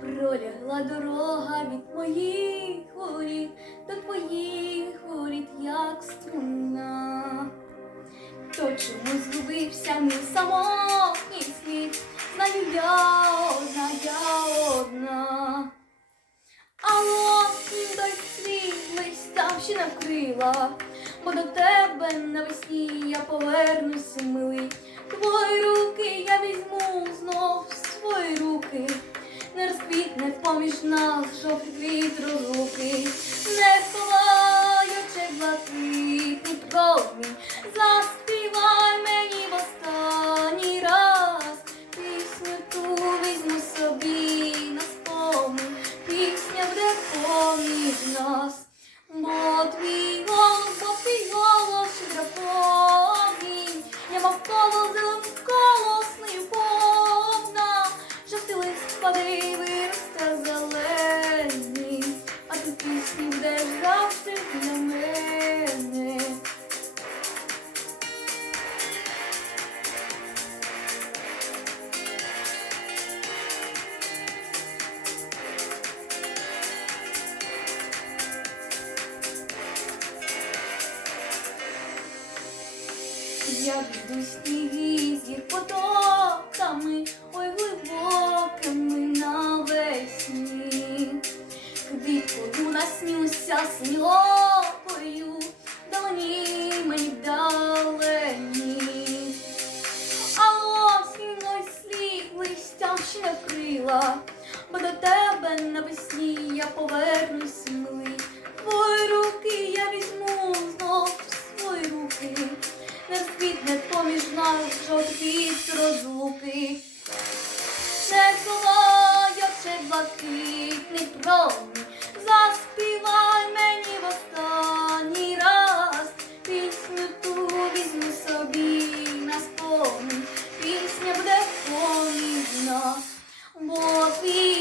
Пролягла дорога від моїх воріт до твоїх воріт, як струна. То чому згубився мій самотній світ? Знаю я одна, я одна. А осінь той світ листям ще вкрила, бо до тебе навесні я повернусь, милий. Твої руки я візьму знов свої руки, поміж нас жовтий квіт розлуки, не ховаючи очей блакитний промінь, заспівай мені в останній раз, пісню ту візьму собі на спомин, пісня буде поміж нас. Я піду сніги з їх потоками, ой глибокими навесні. Квіткою наснюся снігопою, далині мені вдалені. А осінь слід листям ще не вкрила, бо до тебе навесні я повернусь, від розлуки, ще колоя, ще блакитний промінь, заспівай мені в останній раз, пісню ту візьми собі на спомін, пісня буде поміж нас, бо ти